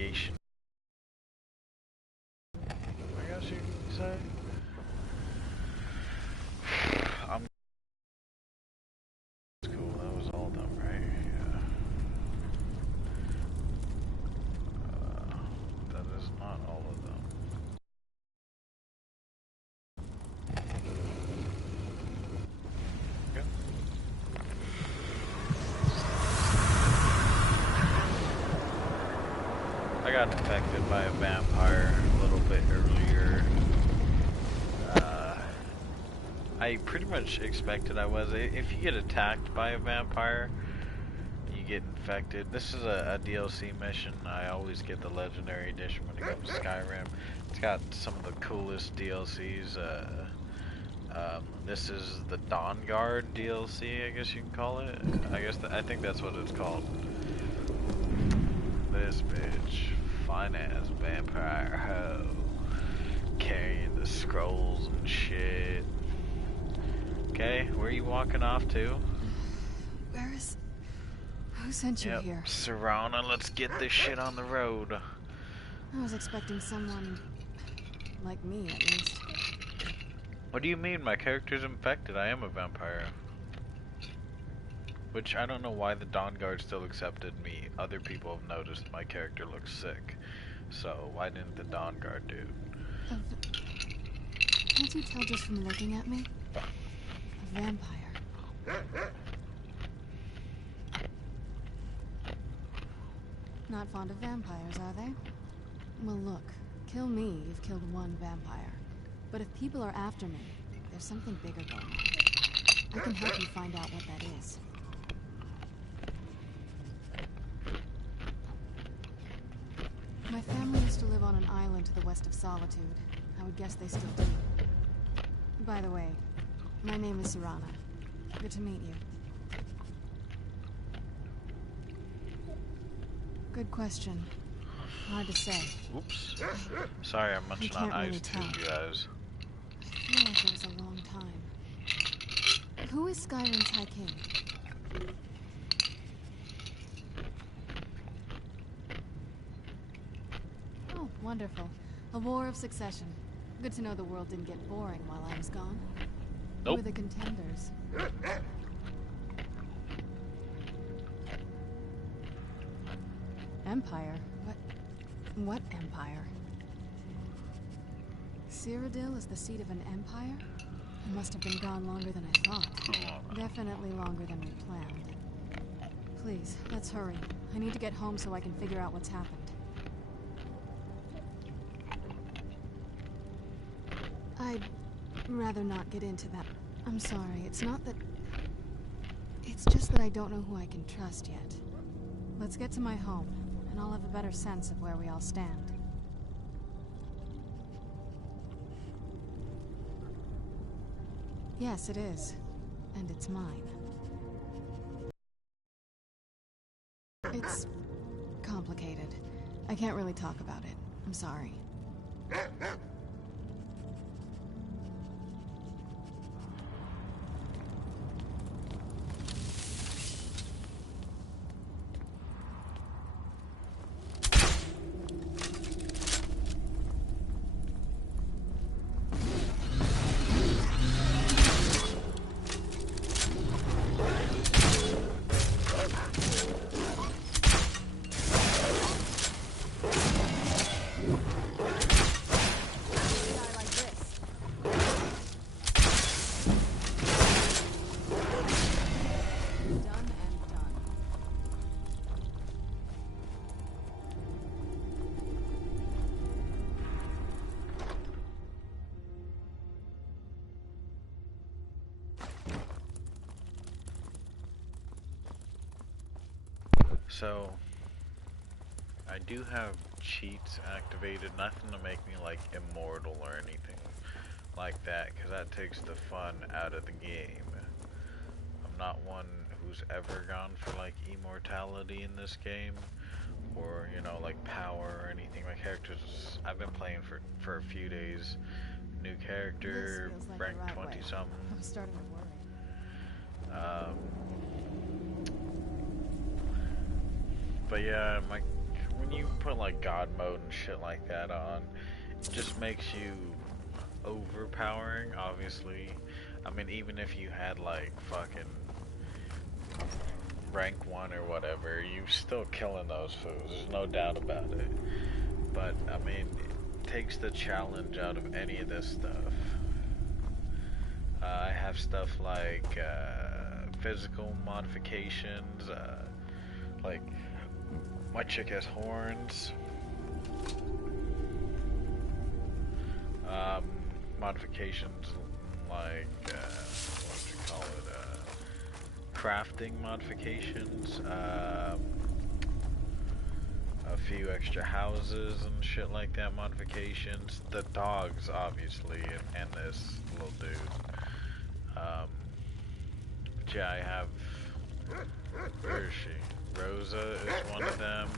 radiation. I guess you can say. I'm cool. That was all of them, right? Yeah. That is not all of them. Okay. I got infected by a vampire a little bit earlier. I pretty much expected I was. If you get attacked by a vampire, you get infected. This is a DLC mission. I always get the Legendary Edition when it comes to Skyrim. It's got some of the coolest DLCs. This is the Dawn Guard DLC, I guess you can call it. I think that's what it's called. This bitch, fine ass vampire hoe, carrying the scrolls and shit. Okay, where are you walking off to? Who sent you here? Serana, let's get this shit on the road. I was expecting someone like me, at least. What do you mean? My character's infected. I am a vampire. Which, I don't know why the Dawn Guard still accepted me. Other people have noticed my character looks sick. So, why didn't the Dawn Guard do? Can't you tell just from looking at me? A vampire. Not fond of vampires, are they? Well, look. Kill me, you've killed one vampire. But if people are after me, there's something bigger going on. I can help you find out what that is. My family used to live on an island to the west of Solitude. I would guess they still do. By the way, my name is Serana. Good to meet you. Good question. Hard to say. Oops. Sorry, I'm munching on ice too, you guys. I feel like it was a long time. Who is Skyrim's High King? Oh, wonderful. A war of succession. Good to know the world didn't get boring while I was gone. Nope. Who are the contenders? Empire? What empire? Cyrodiil is the seat of an empire? It must have been gone longer than I thought. Definitely longer than we planned. Please, let's hurry. I need to get home so I can figure out what's happened. I'd rather not get into that. I'm sorry, it's not that... It's just that I don't know who I can trust yet. Let's get to my home, and I'll have a better sense of where we all stand. Yes, it is. And it's mine. It's complicated. I can't really talk about it. I'm sorry. So, I do have cheats activated, nothing to make me like immortal or anything like that, because that takes the fun out of the game. I'm not one who's ever gone for like immortality in this game, or you know, like power or anything. My characters, I've been playing for a few days, new character, like rank right 20 something. I'm starting to worry. But yeah, when when you put like God mode and shit like that on, it just makes you overpowering, obviously. I mean, even if you had like fucking rank 1 or whatever, you still killing those fools, there's no doubt about it. But, I mean, it takes the challenge out of any of this stuff. I have stuff like physical modifications, like my chick has horns, modifications like, what do you call it, crafting modifications, a few extra houses and shit like that modifications, the dogs obviously, and this little dude. But yeah, I have, where is she? Rosa is one of them,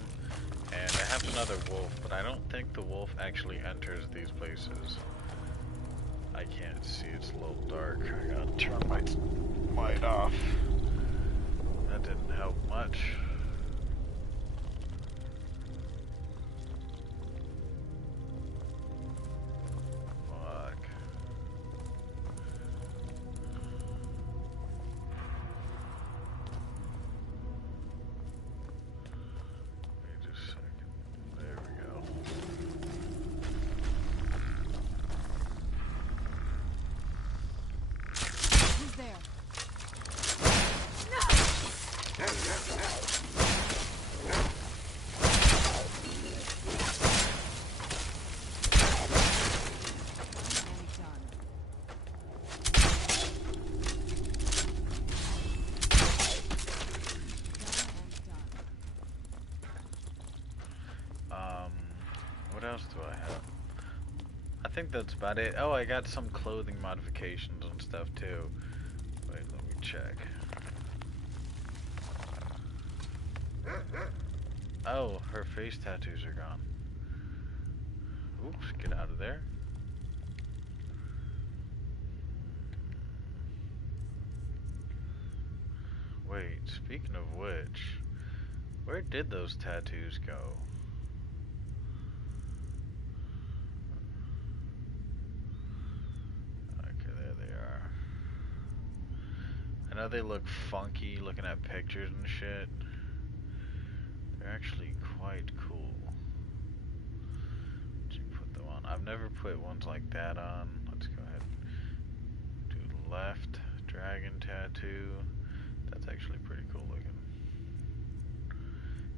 and I have another wolf, but I don't think the wolf actually enters these places. I can't see, it's a little dark. I gotta turn my light off. That didn't help much. What else do I have? I think that's about it. Oh, I got some clothing modifications and stuff too. Wait, let me check. Oh, her face tattoos are gone. Oops, get out of there. Wait, speaking of which, where did those tattoos go? I know they look funky looking at pictures and shit. They're actually quite cool. Did you put them on? I've never put ones like that on. Let's go ahead and do the left dragon tattoo. That's actually pretty cool looking.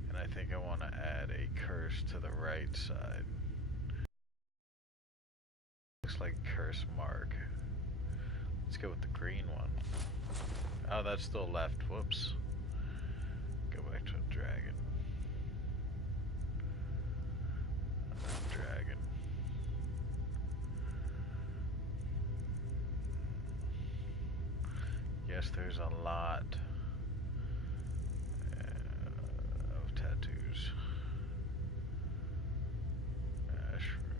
And I think I want to add a curse to the right side. Looks like a curse mark. Let's go with the green one. Oh, that's still left. Whoops. Go back to a dragon. Dragon. Yes, there's a lot of tattoos. Ash rune.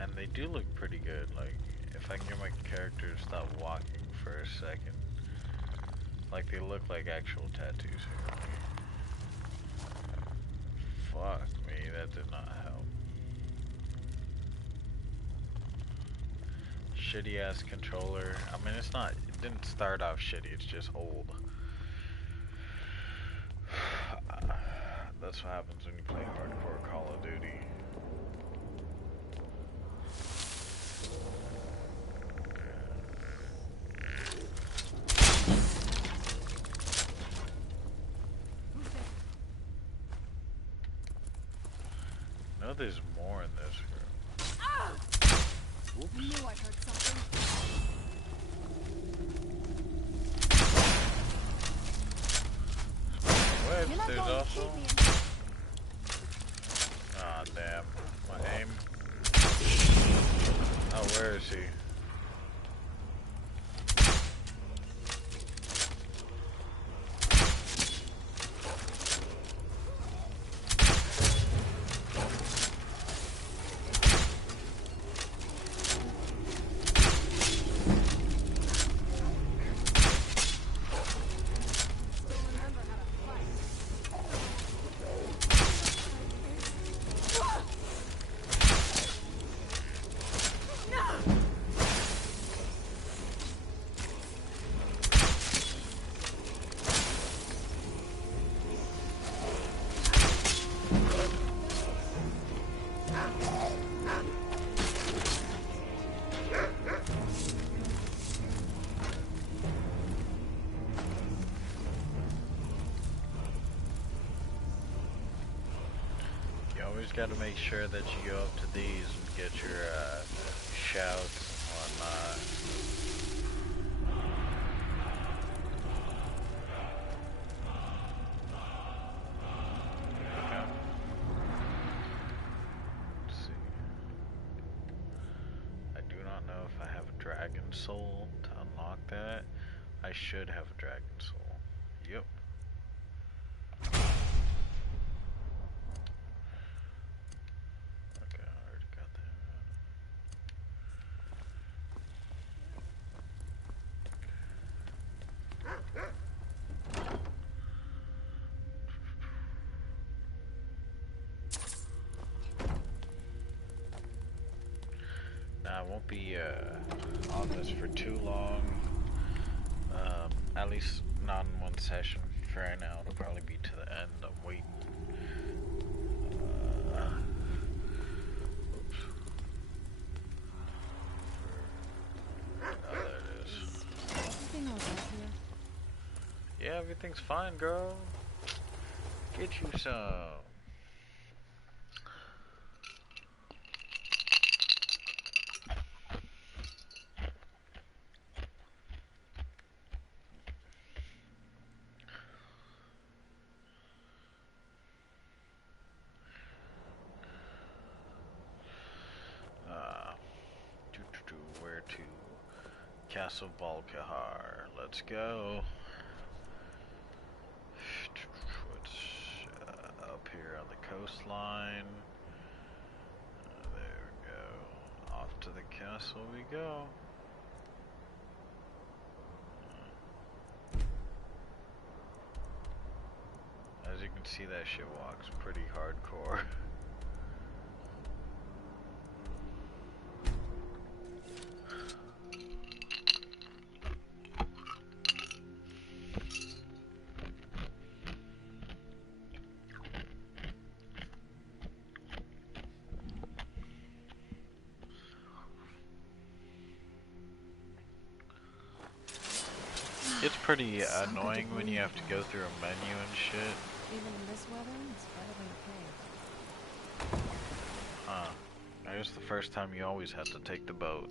And they do look pretty good. Like, if I can get my character to stop walking for a second. Like, they look like actual tattoos here. Fuck me, that did not help. Shitty ass controller. I mean, it didn't start off shitty, it's just old. That's what happens when you play hardcore Call of Duty. I know there's more in this room. Ah! Oops. Knew I heard something. What? There's also. Ah, damn. My aim. Oh, where is he? gotta make sure that you go up to these and get your shouts and whatnot. Okay. Let's see. I do not know if I have a dragon soul to unlock that. I should have a dragon soul. Yep. Okay, I already got that. Now, I won't be on this for too long. At least not in one session. For right now, it'll probably be to the end. I'm waiting. Oops. Oh, there it is. Everything all right here? Yeah, everything's fine, girl. Get you some. Where to? Castle Balkahar. Let's go. What's up here on the coastline? There we go. Off to the castle we go. As you can see, that shit walks pretty hardcore. It's pretty annoying when you have to go through a menu and shit. Even in this weather, it's better than a cave. Huh. I guess the first time you always had to take the boat.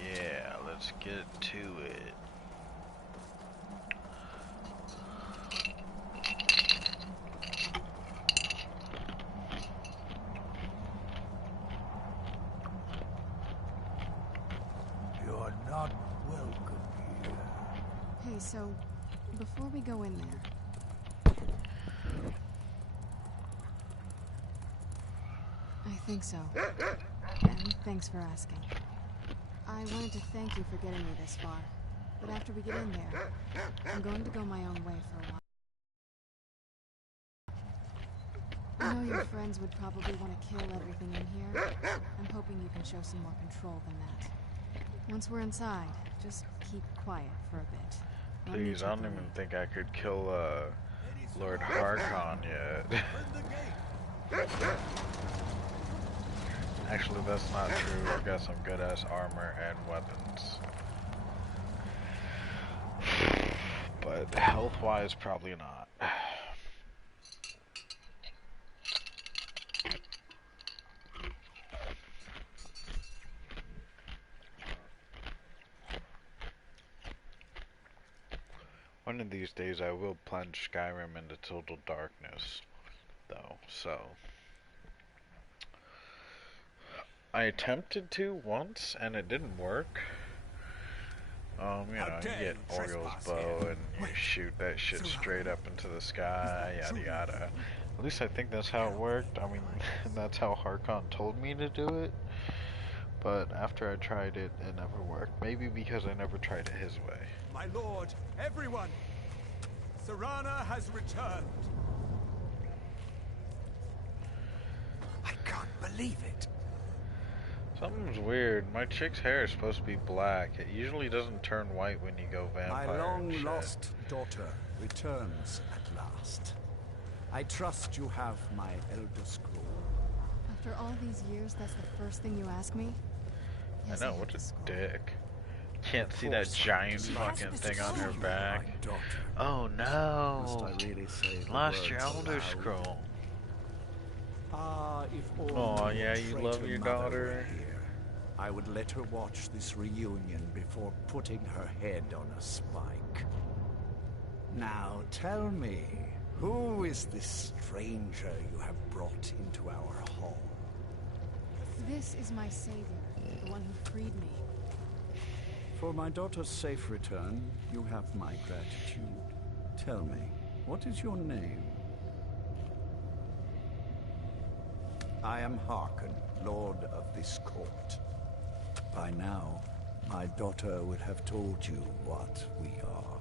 Yeah, let's get to it. So, before we go in there... I think so. And thanks for asking. I wanted to thank you for getting me this far. But after we get in there, I'm going to go my own way for a while. I know your friends would probably want to kill everything in here. I'm hoping you can show some more control than that. Once we're inside, just keep quiet for a bit. Please, I don't even think I could kill Lord Harkon yet. Actually, that's not true. I've got some good ass armor and weapons. But health-wise, probably not. One of these days I will plunge Skyrim into total darkness, though, so... I attempted to once, and it didn't work. You know, you get Oriel's bow, and you shoot that shit straight up into the sky, yada yada. At least I think that's how it worked. I mean, that's how Harkon told me to do it. But after I tried it, it never worked. Maybe because I never tried it his way. My lord, everyone! Serana has returned! I can't believe it! Something's weird. My chick's hair is supposed to be black. It usually doesn't turn white when you go vampire. My long-lost daughter returns at last. I trust you have my Elder Scroll. After all these years, that's the first thing you ask me? I Yes, know, have what a to score. dick. Can't see that giant fucking thing on her back. My daughter. Oh Must I no! really say the Lost your words Elder aloud? Scroll. Ah, if only Oh your yeah, you love traitor your mother daughter. were here, I would let her watch this reunion before putting her head on a spike. Now tell me, who is this stranger you have brought into our hall? This is my savior, the one who freed me. For my daughter's safe return, you have my gratitude. Tell me, what is your name? I am Harkon, Lord of this court. By now, my daughter would have told you what we are.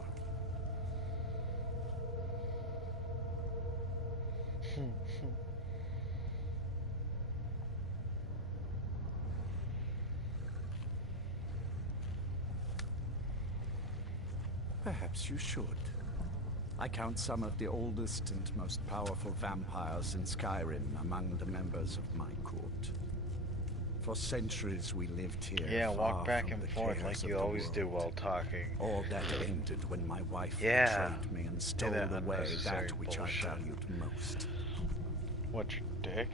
Perhaps you should. I count some of the oldest and most powerful vampires in Skyrim among the members of my court. For centuries we lived here. Yeah, walk far back from and the forth cares like of you the always do world. while talking. All that ended when my wife Yeah. betrayed me and stole that away unnecessary that which bullshit. I valued most. What's your dick?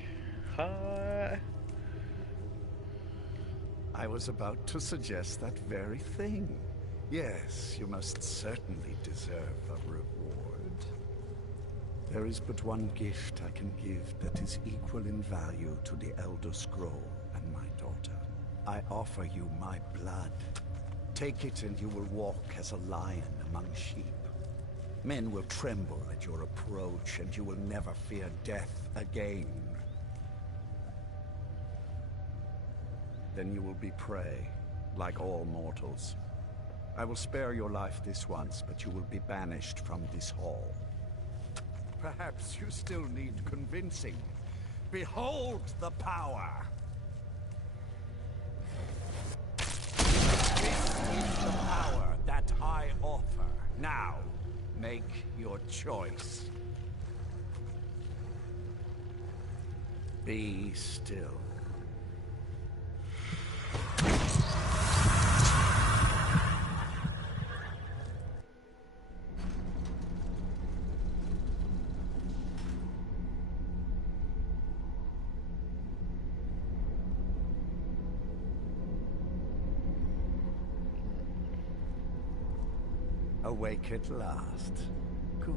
Hi. I was about to suggest that very thing. Yes, you most certainly deserve a reward. There is but one gift I can give that is equal in value to the Elder Scroll and my daughter. I offer you my blood. Take it and you will walk as a lion among sheep. Men will tremble at your approach and you will never fear death again. Then you will be prey, like all mortals. I will spare your life this once, but you will be banished from this hall. Perhaps you still need convincing. Behold the power! This is the power that I offer. Now, make your choice. Be still. Awake at last. Good.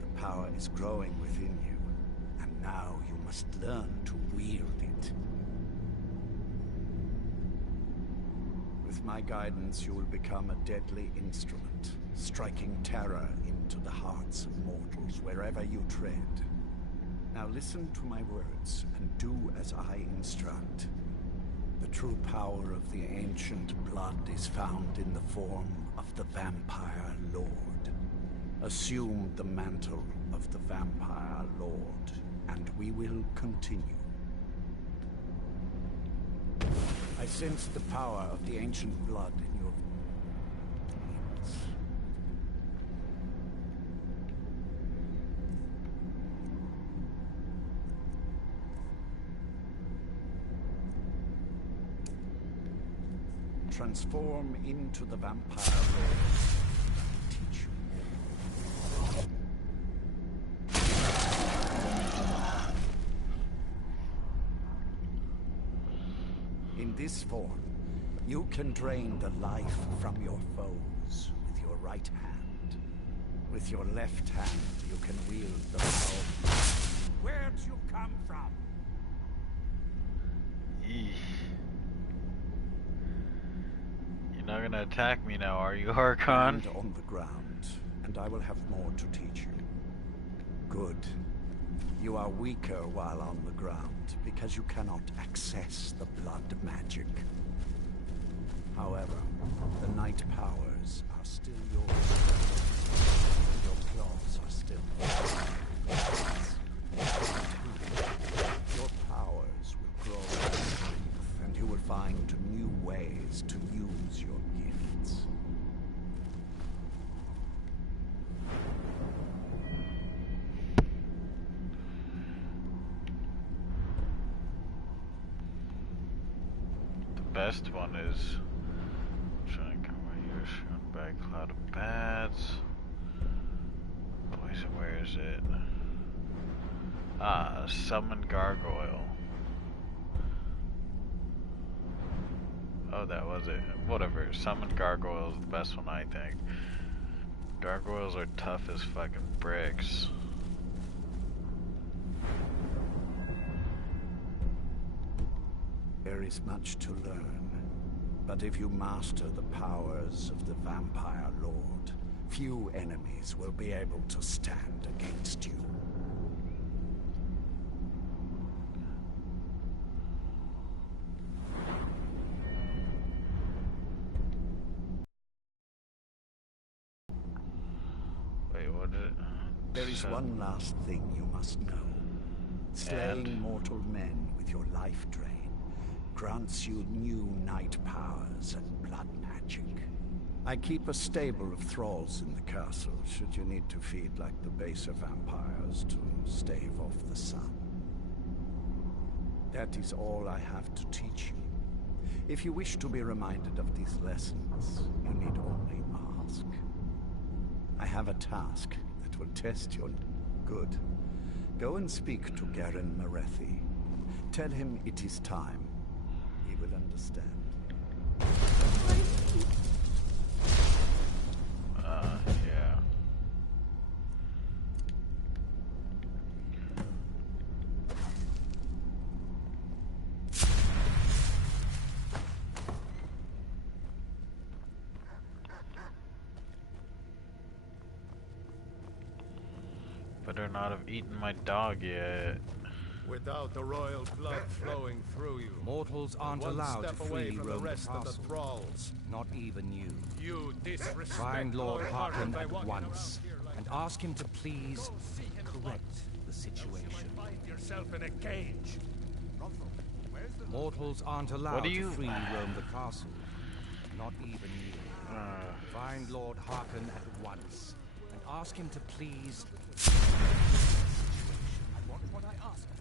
The power is growing within you, and now you must learn to wield it. With my guidance, you will become a deadly instrument, striking terror into the hearts of mortals wherever you tread. Now listen to my words, and do as I instruct. The true power of the ancient blood is found in the form of the Vampire Lord. Assume the mantle of the Vampire Lord, and we will continue. I sense the power of the ancient blood in your veins. Transform into the Vampire Lord. Teach you. In this form, you can drain the life from your foes with your right hand. With your left hand, you can wield the power. Where'd you come from? Eesh. You're not gonna attack me now, are you, Harkon? Land on the ground, and I will have more to teach you. Good. You are weaker while on the ground, because you cannot access the blood magic. However, the night powers are still yours. And your claws are still yours. Your powers will grow in strength, and you will find new ways to use your gifts. best one is trying to come right here, shoot back cloud of bats. Poison, where is it? Ah, summon gargoyle. Oh, that was it. Whatever. Summon gargoyle is the best one, I think. Gargoyles are tough as fucking bricks. There is much to learn, but if you master the powers of the Vampire Lord, few enemies will be able to stand against you. Wait, what did it? There is one last thing you must know. Slaying mortal men with your life drain grants you new night powers and blood magic. I keep a stable of thralls in the castle, should you need to feed like the baser vampires to stave off the sun. That is all I have to teach you. If you wish to be reminded of these lessons, you need only ask. I have a task that will test your good. Go and speak to Garen Marethi. Tell him it is time. He will understand. Yeah. Better not have eaten my dog yet. Without the royal blood flowing through you, mortals aren't allowed to freely roam the rest of the castle. thralls. Not even you. You disrespect Find Lord Harkin at once once and ask him to please correct the situation. Find yourself in a cage. Mortals aren't allowed do you- to freely roam the castle. Not even you. Find Lord Harkin at once and ask him to please. I want what I asked for.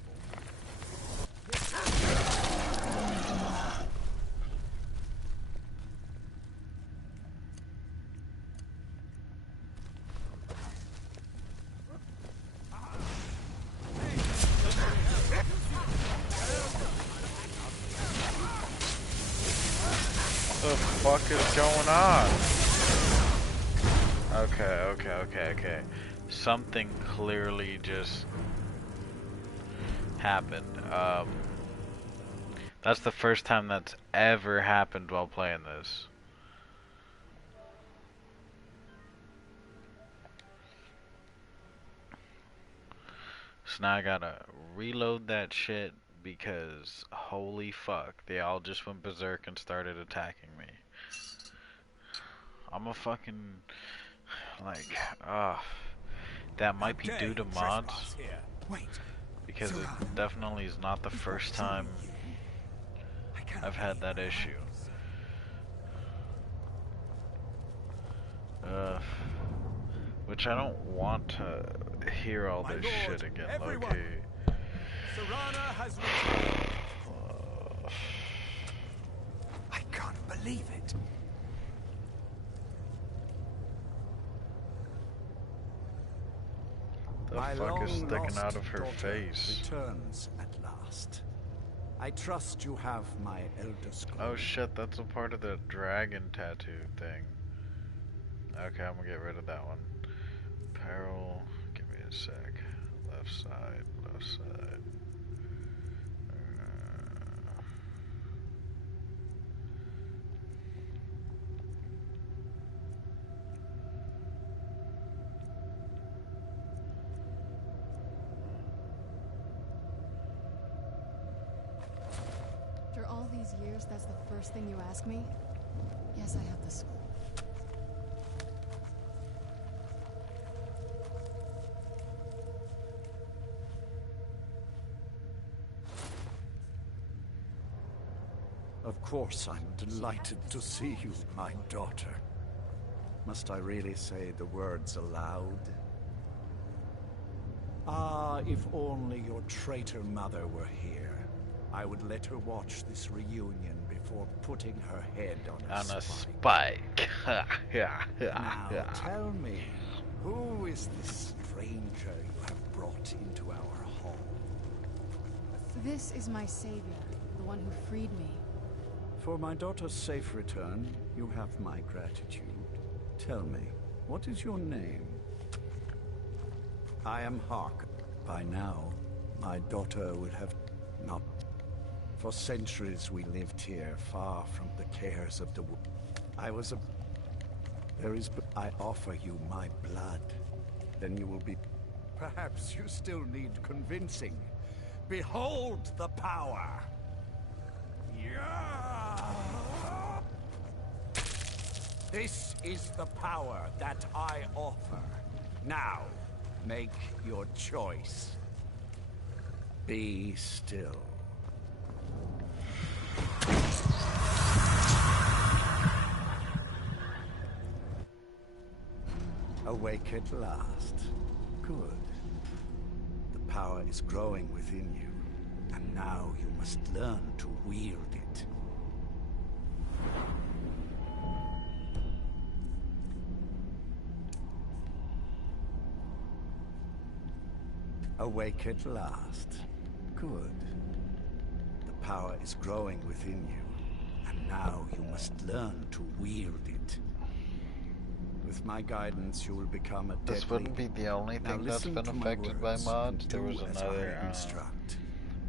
What the fuck is going on? Okay. Something clearly just happened. That's the first time that's ever happened while playing this. So now I gotta reload that shit because holy fuck, they all just went berserk and started attacking me. I'm a fucking like that might be due to mods because it definitely is not the first time I've had that issue. Which I don't want to hear all this shit again, low-key. I can't believe it. The fuck is sticking out of her face? Returns at last. I trust you have my elder scroll. Oh shit, that's a part of the dragon tattoo thing. Okay, I'm gonna get rid of that one. Peril, give me a sec. Left side, left side. After all these years, that's the first thing you ask me? Yes, I have the scroll. Of course, I'm delighted to see you, my daughter. Must I really say the words aloud? Ah, if only your traitor mother were here. I would let her watch this reunion before putting her head on On a a spike. spike. Now, tell me, who is this stranger you have brought into our hall? This is my savior, the one who freed me. For my daughter's safe return, you have my gratitude. Tell me, what is your name? I am Hark. By now, my daughter would have not. For centuries we lived here, far from the cares of the world. I offer you my blood. Then you will be... Perhaps you still need convincing. Behold the power! Yeah! This is the power that I offer. Now, make your choice. Be still. Awake at last. Good. The power is growing within you, and now you must learn to wield it. Awake at last. Good. The power is growing within you, and now you must learn to wield it. With my guidance, you will become a This deadly... wouldn't be the only Now thing that's listen been to my affected by words mods. and There was do as another I instruct.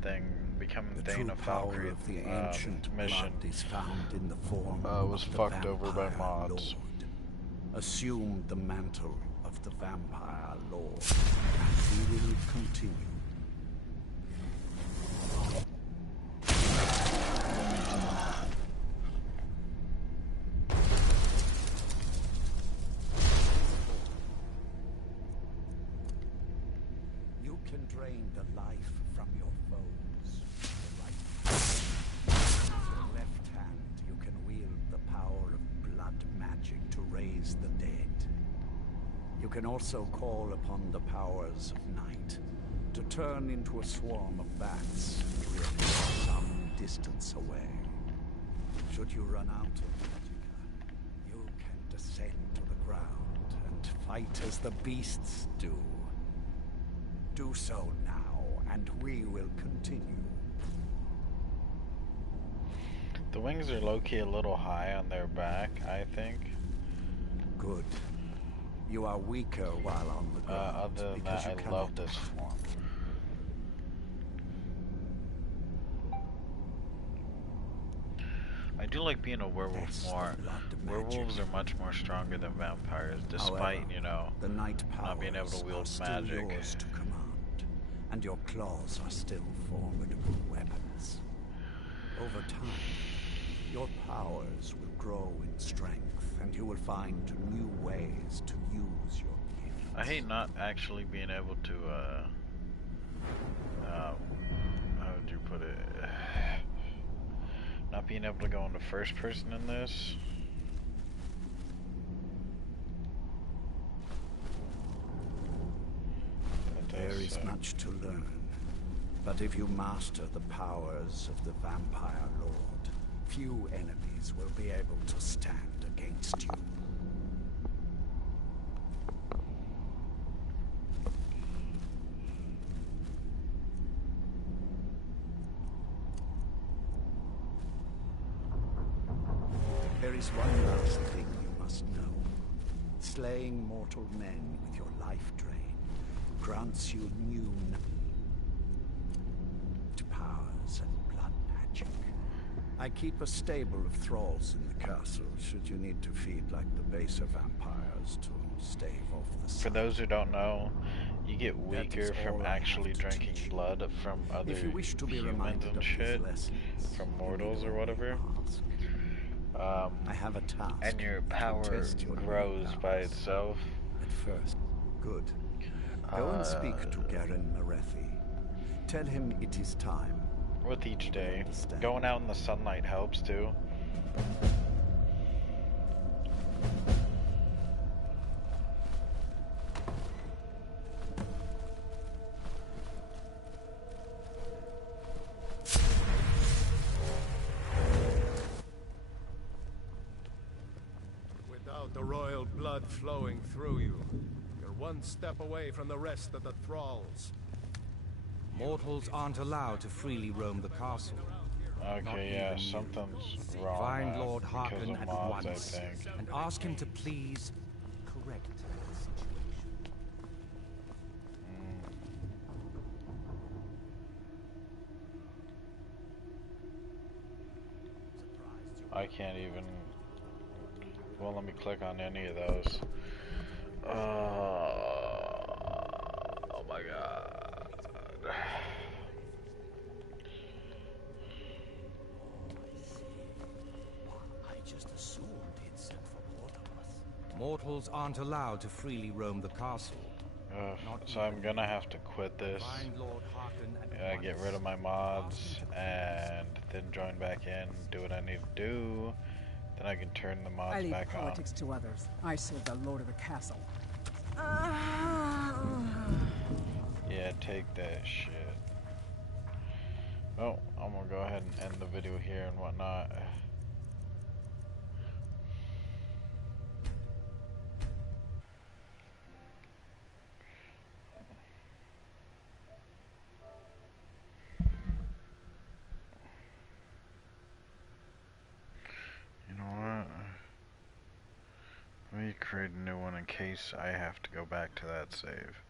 thing, becoming The Thane true of power Valkyrie of the ancient mission blood is found in the form was of the fucked over by vampire mods. Lord. Assume the mantle of the vampire lord, and he will continue. You can drain the life from your foes. With your left hand, you can wield the power of blood magic to raise the dead. You can also call upon the powers of night to turn into a swarm of bats and reappear some distance away. Should you run out of magicka, you can descend to the ground and fight as the beasts do. Do so now, and we will continue. The wings are low-key a little high on their back, I think. Good. You are weaker while on the ground. Other than because that, you I cannot love this form. I do like being a werewolf That's more. the blood Werewolves magic. are much more stronger than vampires, despite, However, you know, the night not being able to powers wield are still magic. yours to command, and your claws are still formidable weapons. Over time, your powers will grow in strength, and you will find new ways to use your gifts. I hate not actually being able to, how would you put it? Not being able to go into first person in this. There is much to learn, but if you master the powers of the Vampire Lord, few enemies will be able to stand against you. There is one last thing you must know. Slaying mortal men with your life drain grants you new powers and blood magic. I keep a stable of thralls in the castle, should you need to feed like the baser vampires to stave off the sun. For those who don't know, you get That is weaker from all I have actually to drinking teach you. blood from other If you wish to be humans reminded and of shit, these lessons, from you mortals need or only whatever. ask. I have a task. And your to power test your new grows by powers. itself. At first, good. Go and speak to Garen Marethi. Tell him it is time. With each He will day. understand. Going out in the sunlight helps too. the royal blood flowing through you. You're one step away from the rest of the thralls. Mortals aren't allowed to freely roam the castle. Okay, yeah, something's wrong. Find Lord Because Harkin of at mods, once I think. and ask him to please correct the situation. I can't even. Well, let me click on any of those. Oh my god. I just assumed he'd sent for Mortimer. Mortals aren't allowed to freely roam the castle. So I'm gonna have to quit this. Find Lord Harkin at Get rid of my mods and then join back in, do what I need to do. Then I can turn the mods I leave back politics to others. I serve the lord of the castle. Yeah, take that shit. Well, I'm gonna go ahead and end the video here and whatnot. You know what? Let me create a new one in case I have to go back to that save.